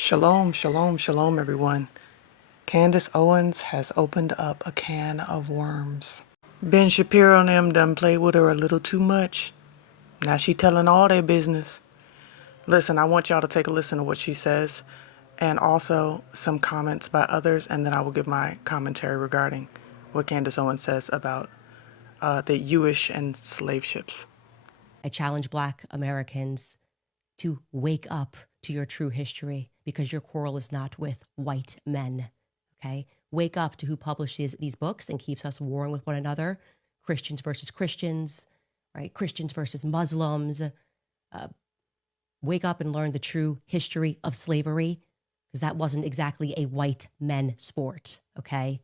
Shalom, shalom, shalom, everyone. Candace Owens has opened up a can of worms. Ben Shapiro and them done played with her a little too much. Now she telling all their business. Listen, I want y'all to take a listen to what she says and also some comments by others, and then I will give my commentary regarding what Candace Owens says about the Jewish and slave ships. I challenge Black Americans to wake up to your true history because your quarrel is not with white men, okay? Wake up to who publishes these books and keeps us warring with one another, Christians versus Christians, right? Christians versus Muslims. Wake up and learn the true history of slavery because that wasn't exactly a white men sport, okay?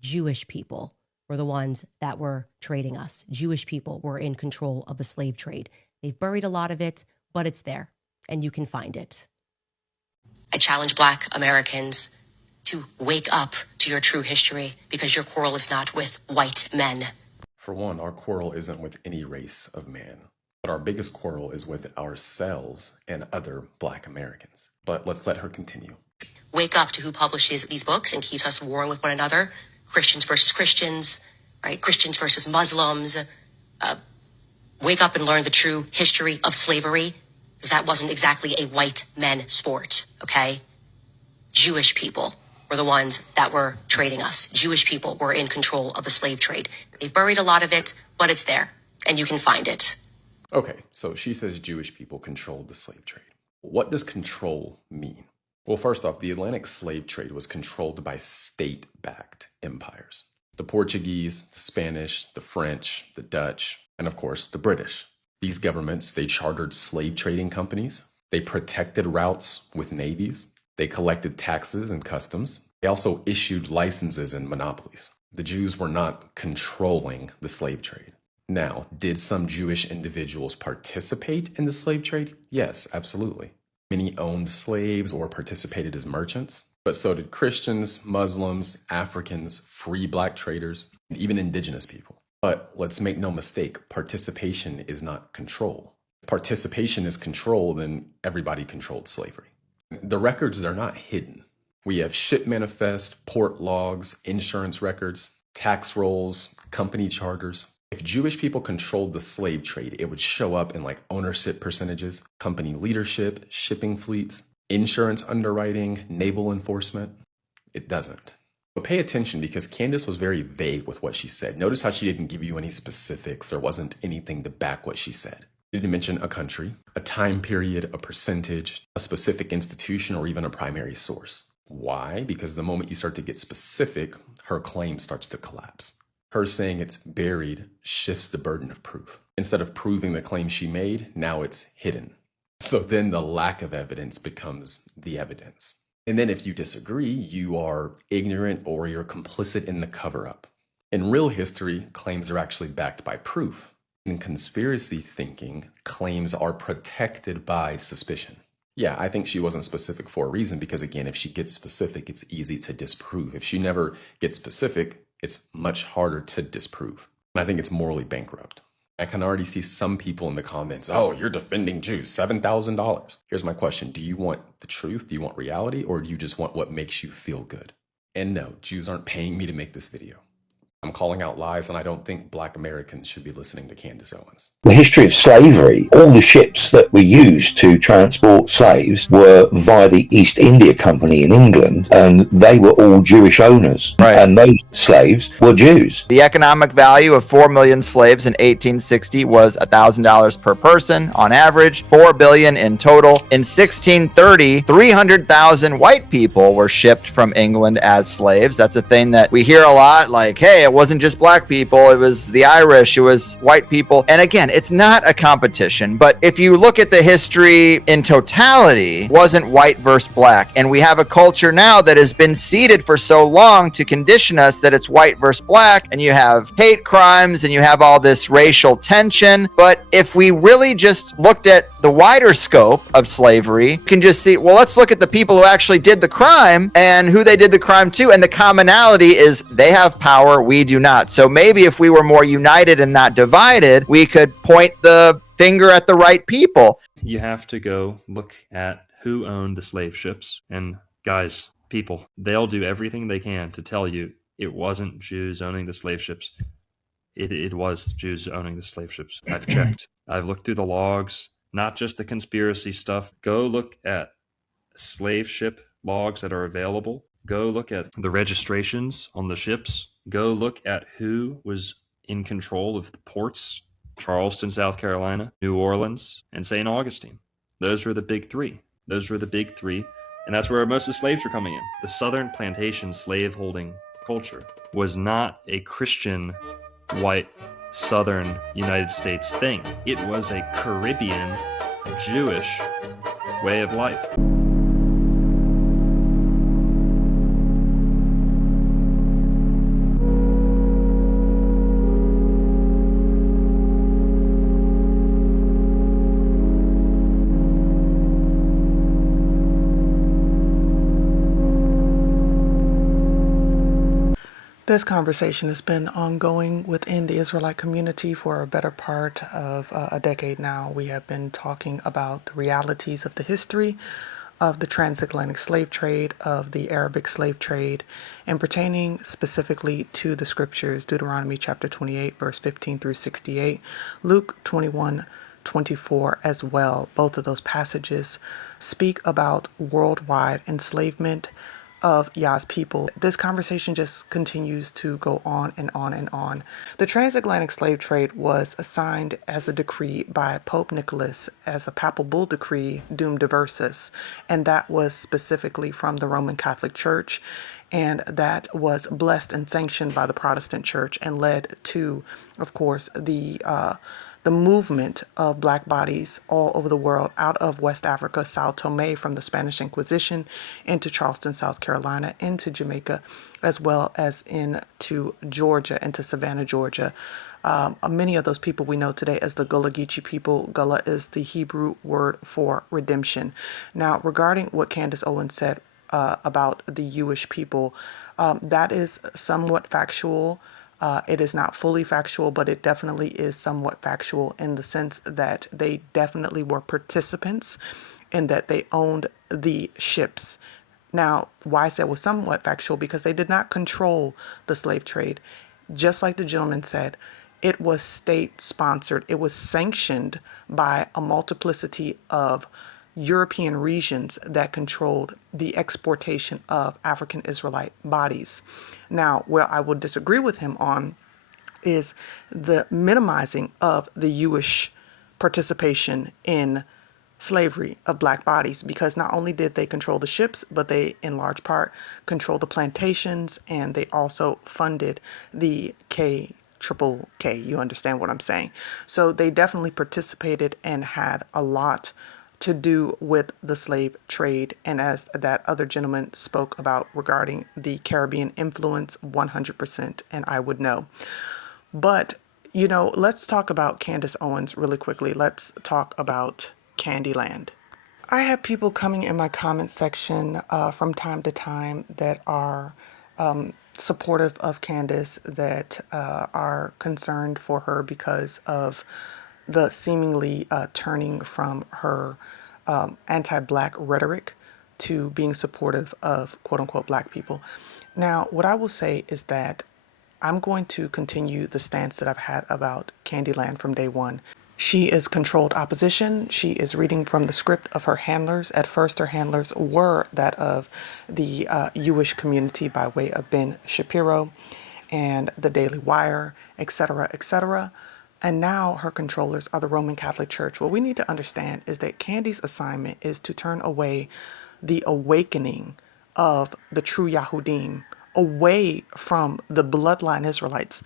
Jewish people were the ones that were trading us. Jewish people were in control of the slave trade. They've buried a lot of it, but it's there, and you can find it. I challenge Black Americans to wake up to your true history because your quarrel is not with white men. For one, our quarrel isn't with any race of man, but our biggest quarrel is with ourselves and other Black Americans. But let's let her continue. Wake up to who publishes these books and keeps us warring with one another, Christians versus Christians, right? Christians versus Muslims. Wake up and learn the true history of slavery because that wasn't exactly a white men sport, okay? Jewish people were the ones that were trading us. Jewish people were in control of the slave trade. They've buried a lot of it, but it's there, and you can find it. Okay, so she says Jewish people controlled the slave trade. What does control mean? Well, first off, the Atlantic slave trade was controlled by state-backed empires. The Portuguese, the Spanish, the French, the Dutch, and of course, the British. These governments, they chartered slave trading companies. They protected routes with navies. They collected taxes and customs. They also issued licenses and monopolies. The Jews were not controlling the slave trade. Now, did some Jewish individuals participate in the slave trade? Yes, absolutely. Many owned slaves or participated as merchants, but so did Christians, Muslims, Africans, free Black traders, and even indigenous people. But let's make no mistake, participation is not control. If participation is control, then everybody controlled slavery. The records, they're not hidden. We have ship manifest, port logs, insurance records, tax rolls, company charters. If Jewish people controlled the slave trade, it would show up in like ownership percentages, company leadership, shipping fleets, insurance underwriting, naval enforcement. It doesn't. But pay attention because Candace was very vague with what she said. Notice how she didn't give you any specifics. There wasn't anything to back what she said. She didn't mention a country, a time period, a percentage, a specific institution, or even a primary source. Why? Because the moment you start to get specific, her claim starts to collapse. Her saying it's buried shifts the burden of proof. Instead of proving the claim she made, now it's hidden. So then the lack of evidence becomes the evidence. And then if you disagree, you are ignorant or you're complicit in the cover-up. In real history, claims are actually backed by proof. In conspiracy thinking, claims are protected by suspicion. Yeah, I think she wasn't specific for a reason because, again, if she gets specific, it's easy to disprove. If she never gets specific, it's much harder to disprove. And I think it's morally bankrupt. I can already see some people in the comments, oh, you're defending Jews, $7,000. Here's my question. Do you want the truth? Do you want reality? Or do you just want what makes you feel good? And no, Jews aren't paying me to make this video. I'm calling out lies, and I don't think Black Americans should be listening to Candace Owens. The history of slavery, all the ships that were used to transport slaves were via the East India Company in England, and they were all Jewish owners. Right. And those slaves were Jews. The economic value of 4 million slaves in 1860 was $1,000 per person on average, $4 billion in total. In 1630, 300,000 white people were shipped from England as slaves. That's a thing that we hear a lot, like, hey, it wasn't just Black people, it was the Irish, it was white people. And again, it's not a competition, but if you look at the history in totality, it wasn't white versus Black. And we have a culture now that has been seeded for so long to condition us that it's white versus Black, and you have hate crimes and you have all this racial tension. But if we really just looked at the wider scope of slavery, you can just see, well, let's look at the people who actually did the crime and who they did the crime to. And the commonality is they have power, we do not. So maybe if we were more united and not divided, we could point the finger at the right people. You have to go look at who owned the slave ships. And guys, people, they'll do everything they can to tell you it wasn't Jews owning the slave ships. It was Jews owning the slave ships. I've checked. I've looked through the logs, not just the conspiracy stuff. Go look at slave ship logs that are available. Go look at the registrations on the ships. Go look at who was in control of the ports: Charleston, South Carolina, New Orleans, and St. Augustine. Those were the big three. And that's where most of the slaves were coming in. The Southern plantation slave-holding culture was not a Christian, white, Southern United States thing. It was a Caribbean, Jewish way of life. This conversation has been ongoing within the Israelite community for a better part of a decade now. We have been talking about the realities of the history of the transatlantic slave trade, of the Arabic slave trade, and pertaining specifically to the scriptures: Deuteronomy chapter 28, verse 15 through 68, Luke 21:24 as well. Both of those passages speak about worldwide enslavement of Yah's people. This conversation just continues to go on and on and on. The transatlantic slave trade was assigned as a decree by Pope Nicholas as a papal bull decree, Dum Diversus, and that was specifically from the Roman Catholic Church, and that was blessed and sanctioned by the Protestant Church and led to, of course, the movement of black bodies all over the world, out of West Africa, Sao Tome from the Spanish Inquisition, into Charleston, South Carolina, into Jamaica, as well as into Georgia, into Savannah, Georgia. Many of those people we know today as the Gullah Geechee people. Gullah is the Hebrew word for redemption. Now, regarding what Candace Owens said about the Jewish people, that is somewhat factual. It is not fully factual, but it definitely is somewhat factual in the sense that they definitely were participants and that they owned the ships. Now, why I said it was somewhat factual, because they did not control the slave trade. Just like the gentleman said, it was state sponsored. It was sanctioned by a multiplicity of European regions that controlled the exportation of African Israelite bodies. Now, where I will disagree with him on is the minimizing of the Jewish participation in slavery of black bodies, because not only did they control the ships, but they in large part controlled the plantations, and they also funded the KKK. You understand what I'm saying? So they definitely participated and had a lot to do with the slave trade. And as that other gentleman spoke about regarding the Caribbean influence, 100%, and I would know. But, let's talk about Candace Owens really quickly. Let's talk about Candyland. I have people coming in my comment section from time to time that are supportive of Candace, that are concerned for her because of the seemingly turning from her anti-black rhetoric to being supportive of quote-unquote black people. Now, what I will say is that I'm going to continue the stance that I've had about Candyland from day one. She is controlled opposition. She is reading from the script of her handlers. At first, her handlers were that of the Jewish community by way of Ben Shapiro and the Daily Wire, etc., etc. And now her controllers are the Roman Catholic Church. What we need to understand is that Candy's assignment is to turn away the awakening of the true Yahudim away from the bloodline Israelites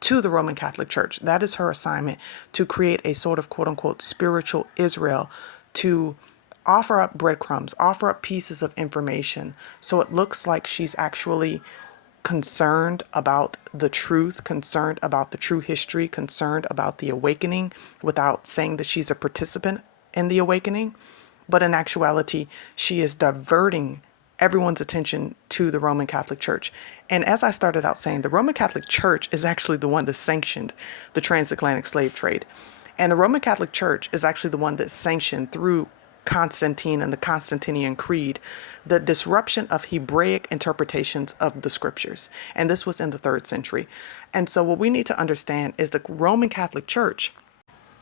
to the Roman Catholic Church. That is her assignment, to create a sort of quote unquote spiritual Israel, to offer up breadcrumbs, offer up pieces of information. So it looks like she's actually concerned about the truth, concerned about the true history, concerned about the awakening, without saying that she's a participant in the awakening. But in actuality, she is diverting everyone's attention to the Roman Catholic Church. And as I started out saying, the Roman Catholic Church is actually the one that sanctioned the transatlantic slave trade. And the Roman Catholic Church is actually the one that sanctioned, through Constantine and the Constantinian Creed, the disruption of Hebraic interpretations of the scriptures. And this was in the 3rd century. And so what we need to understand is the Roman Catholic Church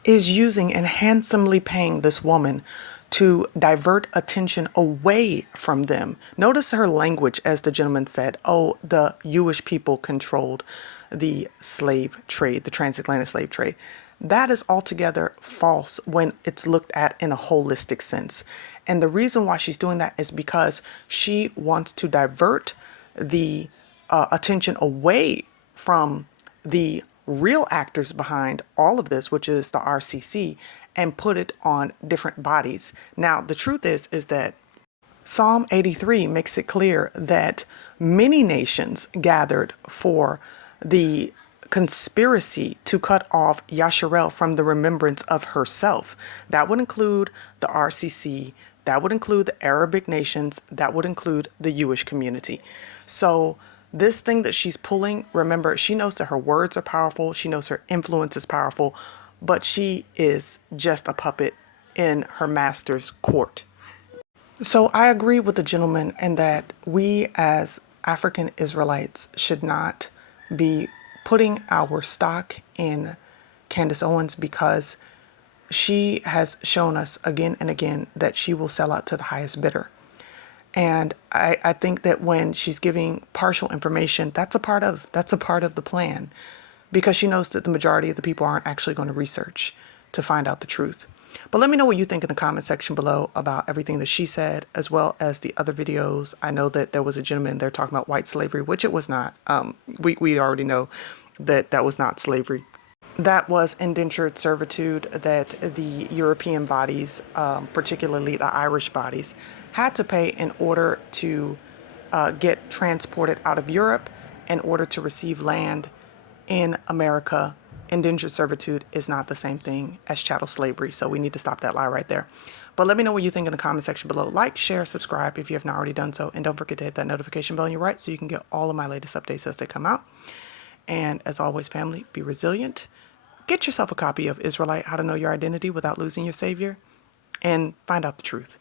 is using and handsomely paying this woman to divert attention away from them. Notice her language, as the gentleman said, oh, the Jewish people controlled the slave trade, the transatlantic slave trade. That is altogether false when it's looked at in a holistic sense. And the reason why she's doing that is because she wants to divert the attention away from the real actors behind all of this, which is the RCC, and put it on different bodies. Now, the truth is that Psalm 83 makes it clear that many nations gathered for the conspiracy to cut off Yasharel from the remembrance of herself. That would include the RCC, that would include the Arabic nations, that would include the Jewish community. So this thing that she's pulling, remember, she knows that her words are powerful, she knows her influence is powerful, but she is just a puppet in her master's court. So I agree with the gentleman in that we as African Israelites should not be putting our stock in Candace Owens, because she has shown us again and again that she will sell out to the highest bidder. And I think that when she's giving partial information, that's a part of the plan, because she knows that the majority of the people aren't actually going to research to find out the truth. But let me know what you think in the comment section below about everything that she said, as well as the other videos. I know that there was a gentleman there talking about white slavery, which it was not. We already know that that was not slavery. That was indentured servitude that the European bodies, particularly the Irish bodies, had to pay in order to get transported out of Europe in order to receive land in America. Indentured servitude is not the same thing as chattel slavery, so we need to stop that lie right there. But let me know what you think in the comment section below. Like, share, subscribe if you have not already done so, and don't forget to hit that notification bell on your right so you can get all of my latest updates as they come out. And as always, family, be resilient. Get yourself a copy of Israelite, How to Know Your Identity Without Losing Your Savior, and find out the truth.